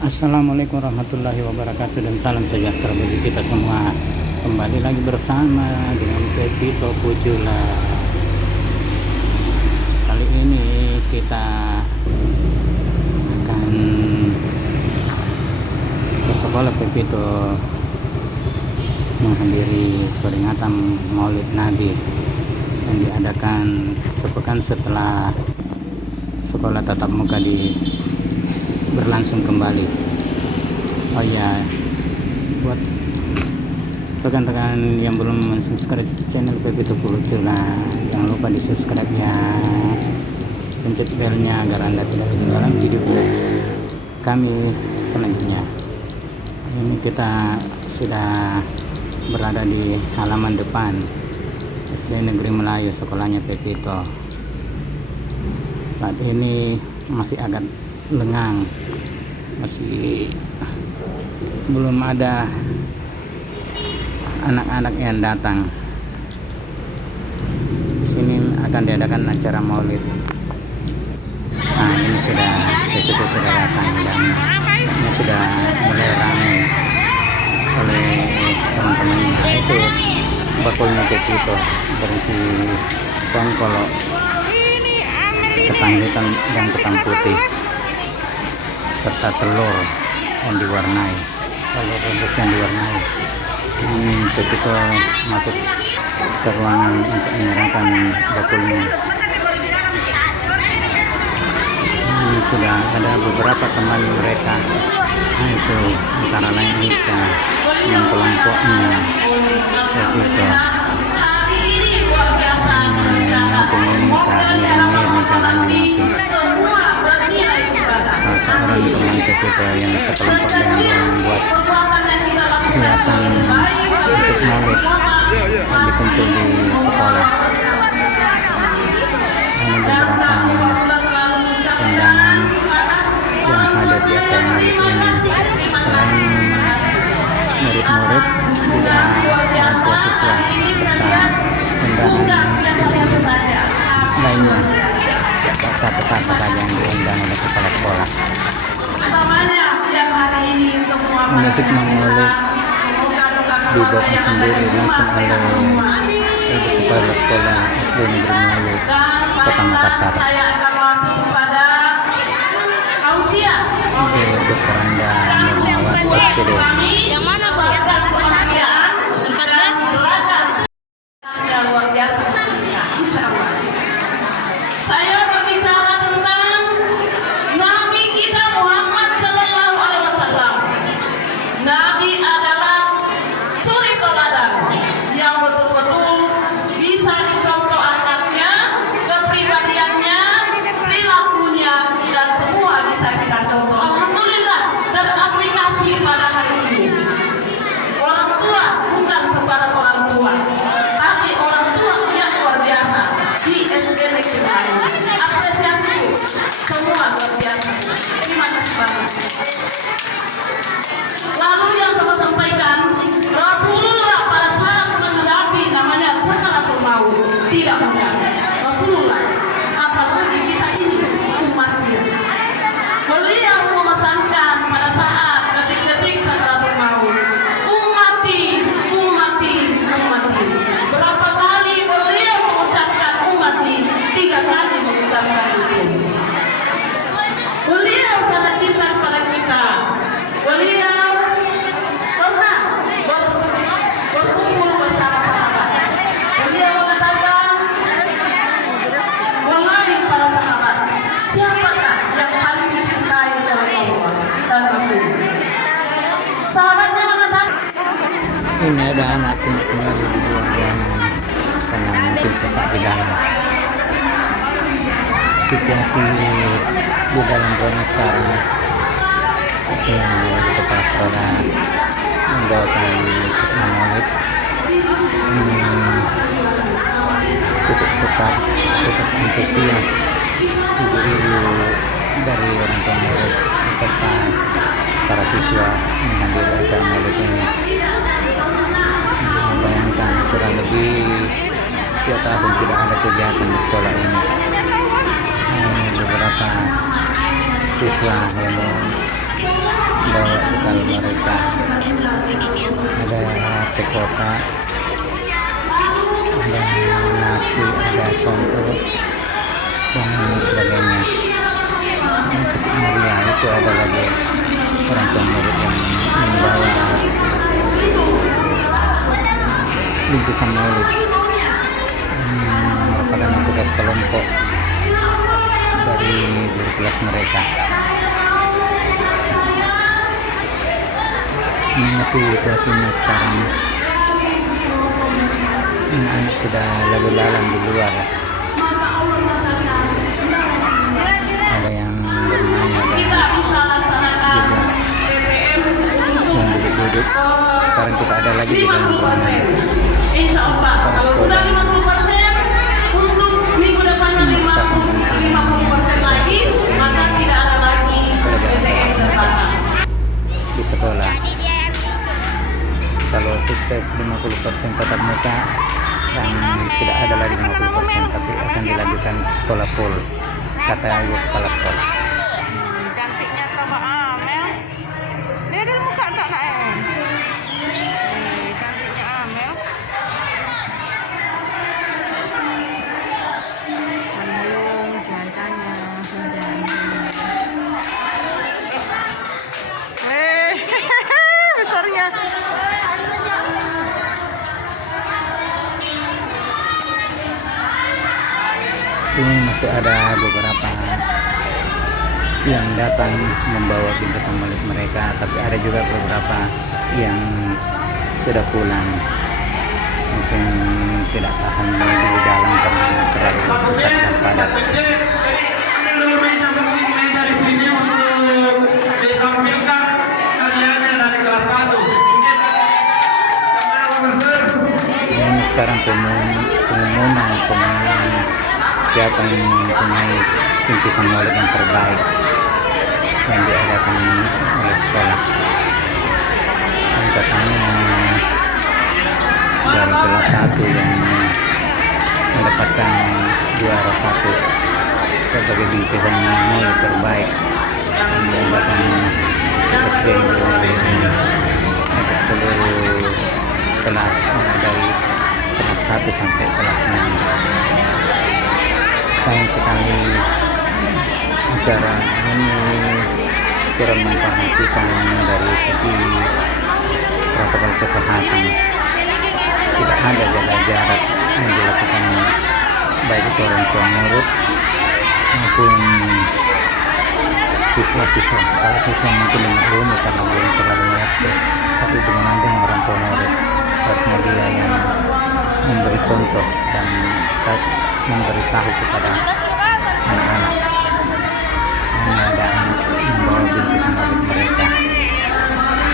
Assalamualaikum warahmatullahi wabarakatuh dan salam sejahtera bagi kita semua. Kembali lagi bersama dengan Pepito Pujula. Kali ini kita akan ke sekolah Pepito menghadiri peringatan Maulid Nabi yang diadakan sepekan setelah sekolah tatap muka berlangsung kembali. Oh ya, buat rekan-rekan yang belum subscribe channel Pepito Pujula, jangan lupa di subscribe ya, pencet belnya agar anda tidak ketinggalan video kami selanjutnya. Ini kita sudah berada di halaman depan SD Negeri Melayu, sekolahnya Pepito. Saat ini masih agak lengang, masih belum ada anak-anak yang datang. Di sini akan diadakan acara Maulid. Nah, ini sudah Pepito sudah datang dan ini sudah mulai ramai oleh teman-teman. Nah, itu bakulnya Pepito berisi songkol, ketan hitam dan ketan putih, serta telur yang diwarnai, telur rebus yang diwarnai. Pepito masuk ke ruangan untuk menyerahkan bakulnya. Sudah ada beberapa teman mereka, itu antara lain Ika yang kelompoknya Pepito, yang pemenikah Mir caranya masih salah seorang teman Pepito yang sekelompok dengan dia membuat hiasan untuk Maulid yang dikumpul di sekolah. Ini beberapa undangan yang hadir di acara Maulid ini. Selain murid-murid, juga orang tua siswa serta undangan lainnya, peserta saja yang diundang oleh kepala sekolah. Untuk Maulid dibawa sendiri langsung oleh kepala sekolah SD Negeri Melayu Kota Makassar, Dr. Anda Nurmawati SPD. Yang mana, Bu? Saya berbicara tentang Nabi kita Muhammad Sallallahu Alaihi Wasallam. Nabi adalah suri teladan yang betul-betul bisa dicontoh akhlaknya, kepribadiannya, perilakunya, dan semua bisa kita contoh. Alhamdulillah teraplikasi pada hari ini. Orang tua bukan sebarang orang tua, tapi orang tua yang luar biasa di SD Negeri Melayu. Apresiasi semua luar biasa. Terima kasih banyak. Lalu yang saya sampaikan, Rasulullah pada saat menghadapi namanya sakaratul maut tidak mudah. Rasulullah, apalagi kita ini umatnya. Beliau memesankan pada saat detik-detik sakaratul maut, ummati, ummati, ummati. Berapa kali beliau mengucapkan ummati? 3 kali mengucapkan itu. Beliau sangat cinta kepada kita. Beliau pernah berkumpul bersama sahabat. Beliau mengatakan, wahai para sahabat, siapakah yang paling dicintai oleh Allah dan Rasul? Sahabatnya mengatakan, Ini ada anak anak di luar ruangan karena mungkin sesak di dalam. Situasi di dalam ruangan sekarang, kepala sekolah membawakan Maulid, cukup sesak, cukup antusias ibu-ibu dari orang tua murid beserta para siswa menghadiri acara Maulid ini. Bayangkan kurang lebih 2 tahun tidak ada kegiatan di sekolah ini. Beberapa siswa yang mereka. Ada tekoka, ada nasi, ada sompro dan sebagainya. Untuk Maria itu ada lagi orang tua murid yang membawa bingkisan maulid, merupakan tugas kelompok dari guru kelas mereka. Ini masih situasinya sekarang, anak-anak sudah lalu lalang di luar, ada yang bermain, ada juga yang duduk-duduk. Sekarang kita ada lagi di dalam ruangan Insya Allah, kalau sudah 50%, untuk minggu depan 50% lagi, maka tidak ada lagi PTM terbatas. di sekolah. Kalau sukses 50% tatap muka dan tidak ada lagi 50%, tapi akan dilanjutkan sekolah full, kata ibu kepala sekolah. Cantiknya tuh Mbak Amel. Dia di muka tak naik. Cantiknya Amel. Belum cuacanya hujan. Besarnya. Ini masih ada beberapa yang datang membawa bingkisan maulid mereka, tapi ada juga beberapa yang sudah pulang, mungkin tidak tahan di dalam karena terlalu susah dan padat. Dari sini untuk ditampilkan karyanya dari kelas 1. Ini sekarang pengumuman siapa yang mempunyai bingkisan maulid yang terbaik yang diadakan oleh sekolah. Angkatannya dari kelas 1 yang mendapatkan juara 1 sebagai bingkisan maulid terbaik, dan mendapatkan SD ini untuk seluruh kelas, dari kelas 1 sampai kelas 6. Sayang sekali acara ini kurang memperhatikan dari segi protokol kesehatan. Tidak ada jaga jarak yang dilakukan baik itu orang tua murid maupun siswa-siswa. Kalau siswa mungkin dimaklumi karena belum terlalu mengerti, tapi dengan orang tua murid harusnya dia yang memberi contoh dan memberitahu kepada anak-anak mengenai membawa bingkisan maulid mereka,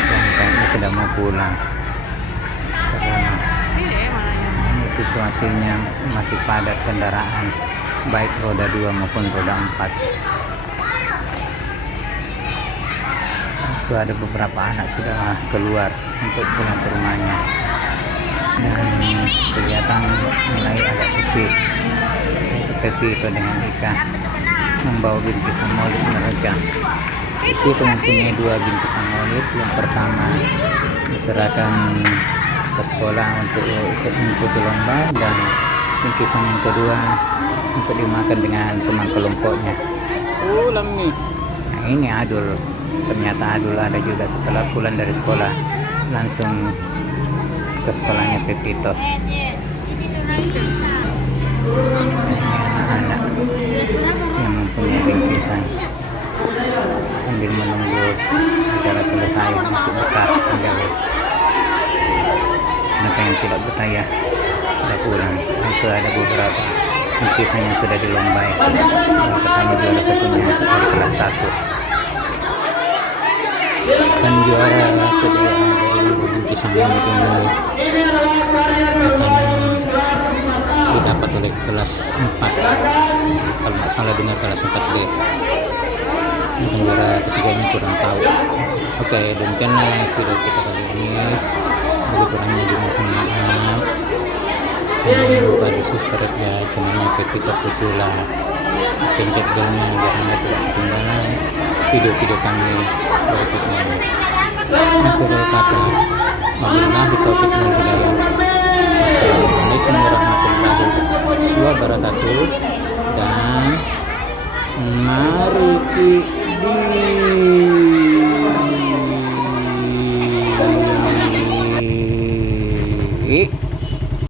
dan kayaknya sudah mau pulang karena ini situasinya masih padat kendaraan baik roda 2 maupun roda 4. Itu ada beberapa anak sudah keluar untuk pulang ke rumahnya, dan kelihatan mulai agak sepi. Pepi itu dengan Ika membawa bingkisan maulid mereka. Itu mempunyai 2 bingkisan maulid. Yang pertama diserahkan ke sekolah untuk ikut mengikuti lomba, dan bingkisan yang kedua untuk dimakan dengan teman kelompoknya. Nah, ini adul. Ternyata adul ada juga setelah pulang dari sekolah langsung ke sekolahnya Pepito. Anak-anak yang mempunyai bingkisan sambil menunggu acara selesai masih betah menjauh. Sedangkan yang tidak betah ya sudah pulang. Itu ada beberapa bingkisan yang sudah dilombai, dan katanya juara satunya dari kelas 1 dan juara kedua dari bingkisan yang itu didapat oleh kelas 4, kalau nggak salah dengan kelas 4B. Mungkin juara ketiganya kurang tahu. Oke, demikianlah video kita kali ini. Bagi kurangnya dimohon maaf. Jangan lupa di subscribe ya channelnya Pepito Pucula, pencet belnya agar anda tidak ketinggalan video-video kami berikutnya. akhirul kata. Wabillahi taufiq wal hidayah. Wassalamualaikum warahmatullahi wabarakatuh. Dan mari kita